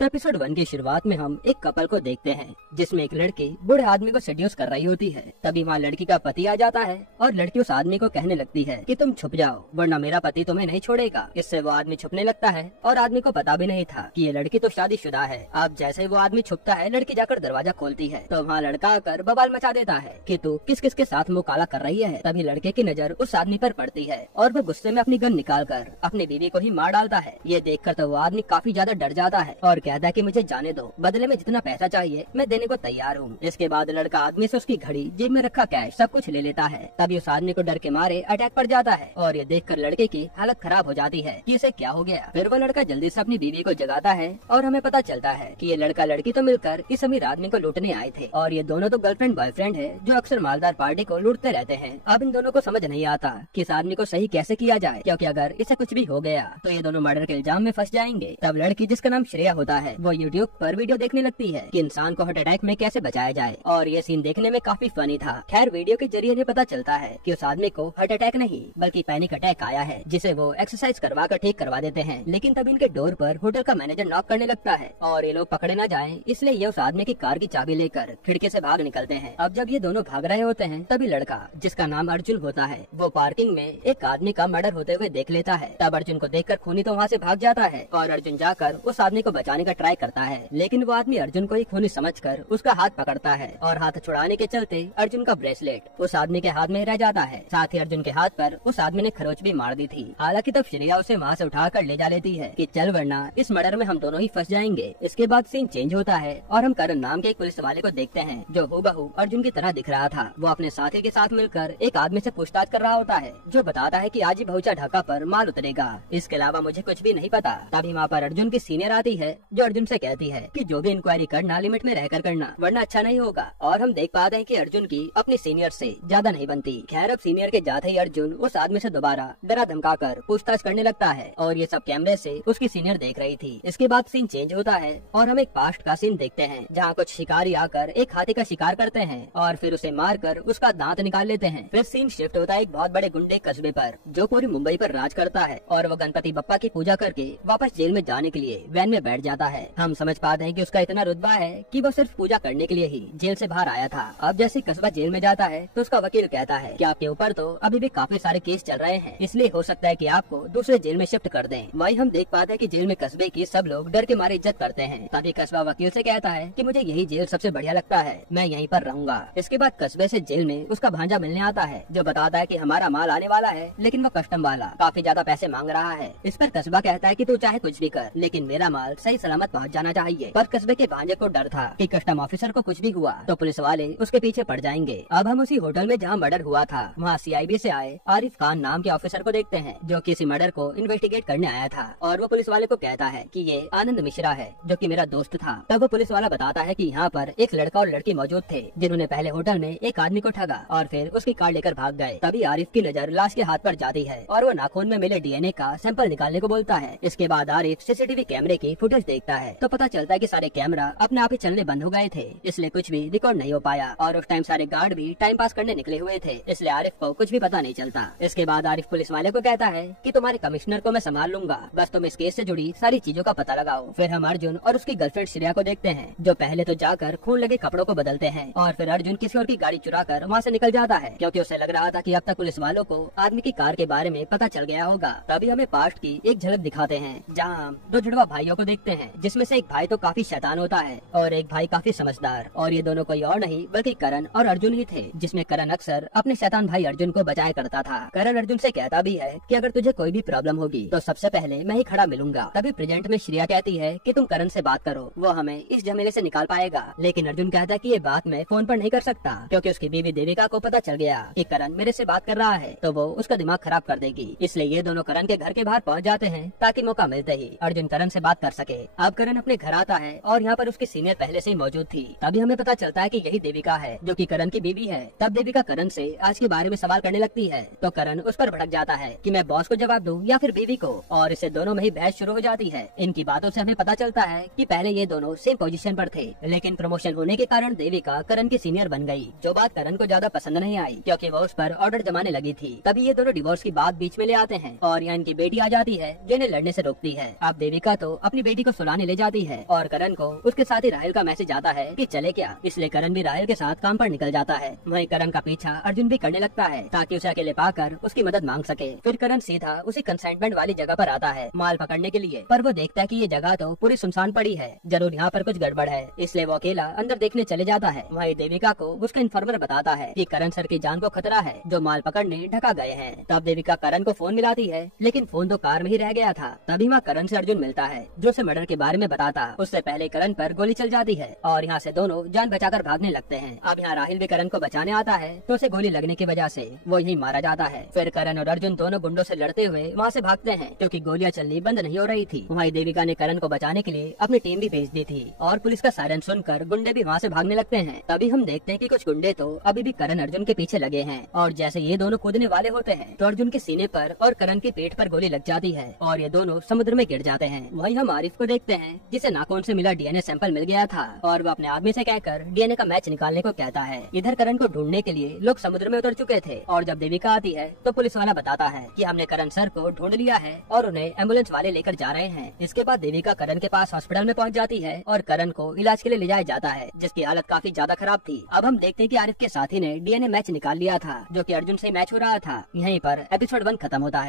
तो एपिसोड 1 की शुरुआत में हम एक कपल को देखते हैं जिसमें एक लड़की बूढ़े आदमी को सेड्यूस कर रही होती है। तभी वहाँ लड़की का पति आ जाता है और लड़की उस आदमी को कहने लगती है कि तुम छुप जाओ वरना मेरा पति तुम्हें नहीं छोड़ेगा। इससे वो आदमी छुपने लगता है और आदमी को पता भी नहीं था कि ये लड़की तो शादीशुदा है। अब जैसे ही वो आदमी छुपता है लड़की जाकर दरवाजा खोलती है तो वहाँ लड़का आकर बवाल मचा देता है कि तू किस किस के साथ मुँह काला कर रही है। तभी लड़के की नजर उस आदमी पर पड़ती है और वो गुस्से में अपनी गन निकाल कर अपनी बीवी को ही मार डालता है। ये देखकर तो वो आदमी काफी ज्यादा डर जाता है और कहता है कि मुझे जाने दो, बदले में जितना पैसा चाहिए मैं देने को तैयार हूँ। इसके बाद लड़का आदमी से उसकी घड़ी, जेब में रखा कैश सब कुछ ले लेता है। तभी उस आदमी को डर के मारे अटैक पड़ जाता है और ये देखकर लड़के की हालत खराब हो जाती है कि इसे क्या हो गया। फिर वो लड़का जल्दी से अपनी बीवी को जगाता है और हमें पता चलता है कि ये लड़का लड़की तो मिलकर इस अमीर आदमी को लूटने आए थे और ये दोनों तो गर्लफ्रेंड बॉयफ्रेंड है जो अक्सर मालदार पार्टी को लूटते रहते हैं। अब इन दोनों को समझ नहीं आता कि इस आदमी को सही कैसे किया जाए, क्योंकि अगर इसे कुछ भी हो गया तो ये दोनों मर्डर के इल्जाम में फंस जाएंगे। तब लड़की जिसका नाम श्रेया होता है वो यूट्यूब पर वीडियो देखने लगती है कि इंसान को हार्ट अटैक में कैसे बचाया जाए और ये सीन देखने में काफी फनी था। खैर वीडियो के जरिए पता चलता है कि उस आदमी को हार्ट अटैक नहीं बल्कि पैनिक अटैक आया है जिसे वो एक्सरसाइज करवा कर ठीक करवा देते हैं। लेकिन तभी इनके डोर पर होटल का मैनेजर नॉक करने लगता है और ये लोग पकड़े न जाएं इसलिए ये उस आदमी की कार की चाबी लेकर खिड़की से भाग निकलते हैं। अब जब ये दोनों भाग रहे होते हैं तभी लड़का जिसका नाम अर्जुन होता है वो पार्किंग में एक आदमी का मर्डर होते हुए देख लेता है। तब अर्जुन को देखकर खूनी तो वहाँ से भाग जाता है और अर्जुन जाकर उस आदमी को बचाने का ट्राई करता है। लेकिन वो आदमी अर्जुन को ही खूनी समझकर उसका हाथ पकड़ता है और हाथ छुड़ाने के चलते अर्जुन का ब्रेसलेट उस आदमी के हाथ में रह जाता है। साथ ही अर्जुन के हाथ पर उस आदमी ने खरोच भी मार दी थी। हालांकि तब श्रेया उसे वहाँ से उठाकर ले जा लेती है कि चल वरना इस मर्डर में हम दोनों ही फंस जाएंगे। इसके बाद सीन चेंज होता है और हम करण नाम के एक पुलिस वाले को देखते हैं जो हूबहू अर्जुन की तरह दिख रहा था। वो अपने साथी के साथ मिलकर एक आदमी से पूछताछ कर रहा होता है जो बताता है कि आज ही बहुचा ढाका पर माल उतरेगा। इसके अलावा मुझे कुछ भी नहीं पता। तभी वहाँ पर अर्जुन की सीनियर आती है जो अर्जुन से कहती है कि जो भी इंक्वायरी करना लिमिट में रहकर करना वरना अच्छा नहीं होगा। और हम देख पाते हैं कि अर्जुन की अपनी सीनियर से ज्यादा नहीं बनती। खैर अब सीनियर के जाते ही अर्जुन उस आदमी से दोबारा डरा धमका कर पूछताछ करने लगता है और ये सब कैमरे से उसकी सीनियर देख रही थी। इसके बाद सीन चेंज होता है और हम एक पास्ट का सीन देखते हैं जहाँ कुछ शिकारी आकर एक हाथी का शिकार करते हैं और फिर उसे मारकर उसका दांत निकाल लेते हैं। फिर सीन शिफ्ट होता है एक बहुत बड़े गुंडे कस्बे पर जो पूरी मुंबई पर राज करता है और वो गणपति बप्पा की पूजा करके वापस जेल में जाने के लिए वैन में बैठ जाता है। हम समझ पाते हैं कि उसका इतना रुतबा है कि वो सिर्फ पूजा करने के लिए ही जेल से बाहर आया था। अब जैसे कस्बा जेल में जाता है तो उसका वकील कहता है कि आपके ऊपर तो अभी भी काफी सारे केस चल रहे हैं, इसलिए हो सकता है कि आपको दूसरे जेल में शिफ्ट कर दें। वहीं हम देख पाते हैं कि जेल में कस्बे की सब लोग डर के मारे इज्जत करते हैं। तभी कस्बा वकील से कहता है कि मुझे यही जेल सबसे बढ़िया लगता है, मैं यहीं पर रहूंगा। इसके बाद कस्बे से जेल में उसका भांजा मिलने आता है जो बताता है कि हमारा माल आने वाला है लेकिन वो कस्टम वाला काफी ज्यादा पैसे मांग रहा है। इस पर कस्बा कहता है कि तू चाहे कुछ भी कर लेकिन मेरा माल सही सलामत पहुंच जाना चाहिए। पर कस्बे के भांजे को डर था कि कस्टम ऑफिसर को कुछ भी हुआ तो पुलिस वाले उसके पीछे पड़ जाएंगे। अब हम उसी होटल में जहाँ मर्डर हुआ था वहाँ CIB से आए आरिफ खान नाम के ऑफिसर को देखते हैं जो किसी मर्डर को इन्वेस्टिगेट करने आया था और वो पुलिस वाले को कहता है कि ये आनंद मिश्रा है जो कि मेरा दोस्त था। तब वो पुलिस वाला बताता है कि यहाँ पर एक लड़का और लड़की मौजूद थे जिन्होंने पहले होटल में एक आदमी को ठगा और फिर उसकी कार लेकर भाग गए। तभी आरिफ की नजर लाश के हाथ पर जाती है और वो नाखून में मिले DNA का सैंपल निकालने को बोलता है। इसके बाद आरिफ CCTV कैमरे की फुटेज देखता है तो पता चलता है कि सारे कैमरा अपने आप ही चलने बंद हो गए थे, इसलिए कुछ भी रिकॉर्ड नहीं हो पाया और उस टाइम सारे गार्ड भी टाइम पास करने निकले हुए थे, इसलिए आरिफ को कुछ भी पता नहीं चलता। इसके बाद आरिफ पुलिस वाले को कहता है कि तुम्हारे कमिश्नर को मैं संभाल लूंगा, बस तुम इस केस से जुड़ी सारी चीजों का पता लगाओ। फिर हम अर्जुन और उसकी गर्लफ्रेंड श्रेया को देखते हैं जो पहले तो जाकर खून लगे कपड़ों को बदलते हैं और फिर अर्जुन किसी और की गाड़ी चुरा कर वहाँ से निकल जाता है क्योंकि उसे लग रहा था कि अब तक पुलिस वालों को आदमी की कार के बारे में पता चल गया होगा। तभी हमें पास्ट की एक झलक दिखाते हैं जहाँ हम दो जुड़वा भाइयों को देखते हैं जिसमें से एक भाई तो काफी शैतान होता है और एक भाई काफी समझदार और ये दोनों कोई और नहीं बल्कि करण और अर्जुन ही थे, जिसमें करण अक्सर अपने शैतान भाई अर्जुन को बचाया करता था। करण अर्जुन से कहता भी है कि अगर तुझे कोई भी प्रॉब्लम होगी तो सबसे पहले मैं ही खड़ा मिलूंगा। तभी प्रेजेंट में श्रेया कहती है कि तुम करण से बात करो, वो हमें इस झमेले से निकाल पाएगा। लेकिन अर्जुन कहता है कि ये बात मैं फोन पर नहीं कर सकता क्योंकि उसकी बीवी देविका को पता चल गया कि करण मेरे से बात कर रहा है तो वो उसका दिमाग खराब कर देगी। इसलिए ये दोनों करण के घर के बाहर पहुंच जाते हैं ताकि मौका मिलते ही अर्जुन करण से बात कर सके। अब करण अपने घर आता है और यहाँ पर उसकी सीनियर पहले से ही मौजूद थी। तभी हमें पता चलता है कि यही देविका है जो कि करण की बीवी है। तब देविका करण से आज के बारे में सवाल करने लगती है तो करण उस पर भड़क जाता है कि मैं बॉस को जवाब दूं या फिर बीवी को, और इससे दोनों में ही बहस शुरू हो जाती है। इनकी बातों से हमें पता चलता है कि पहले ये दोनों सेम पोजीशन पर थे लेकिन प्रमोशन होने के कारण देविका करण की सीनियर बन गई, जो बात करण को ज्यादा पसंद नहीं आई क्योंकि वो उस पर ऑर्डर जमाने लगी थी। तभी ये दोनों डिवोर्स की बात बीच में ले आते हैं और यहाँ इनकी बेटी आ जाती है जो इन्हें लड़ने से रोकती है। अब देविका तो अपनी बेटी को लाने ले जाती है और करण को उसके साथ ही राहिल का मैसेज आता है कि चले क्या, इसलिए करण भी राहिल के साथ काम पर निकल जाता है। वहीं करण का पीछा अर्जुन भी करने लगता है ताकि उसे अकेले पाकर उसकी मदद मांग सके। फिर करण सीधा उसी कंसाइनमेंट वाली जगह पर आता है माल पकड़ने के लिए, पर वो देखता है कि ये जगह तो पूरी सुनसान पड़ी है, जरूर यहाँ पर कुछ गड़बड़ है, इसलिए वो अकेला अंदर देखने चले जाता है। वहीं देविका को उसका इन्फॉर्मर बताता है कि करण सर की जान को खतरा है जो माल पकड़ने ढका गए हैं। तब देविका करण को फोन मिलाती है, लेकिन फोन तो कार में ही रह गया था। तभी वहाँ करण से अर्जुन मिलता है जो उसे मर्डर के बारे में बताता। उससे पहले करण पर गोली चल जाती है और यहाँ से दोनों जान बचाकर भागने लगते हैं। अब यहाँ राहिल भी करण को बचाने आता है तो उसे गोली लगने की वजह से वो यही मारा जाता है। फिर करण और अर्जुन दोनों गुंडों से लड़ते हुए वहाँ से भागते हैं क्योंकि गोलियां चलनी बंद नहीं हो रही थी। वहीं देविका ने करण को बचाने के लिए अपनी टीम भी भेज दी थी और पुलिस का सायरन सुनकर गुंडे भी वहाँ से भागने लगते हैं। तभी हम देखते हैं कि कुछ गुंडे तो अभी भी करण अर्जुन के पीछे लगे हैं और जैसे ये दोनों कूदने वाले होते हैं तो अर्जुन के सीने पर और करण की पेट पर गोली लग जाती है और ये दोनों समुद्र में गिर जाते हैं। वहीं हम आरिफ को देखते हैं जिसे नाखून से मिला डीएनए सैंपल मिल गया था और वो अपने आदमी से कहकर डीएनए का मैच निकालने को कहता है। इधर करण को ढूंढने के लिए लोग समुद्र में उतर चुके थे और जब देविका आती है तो पुलिस वाला बताता है कि हमने करण सर को ढूंढ लिया है और उन्हें एम्बुलेंस वाले लेकर जा रहे हैं। इसके बाद देविका करण के पास हॉस्पिटल में पहुंच जाती है और करण को इलाज के लिए ले जाया जाता है जिसकी हालत काफी ज्यादा खराब थी। अब हम देखते हैं कि आरिफ के साथी ने डीएनए मैच निकाल लिया था जो कि अर्जुन से मैच हो रहा था। यहीं पर एपिसोड 1 खत्म होता है।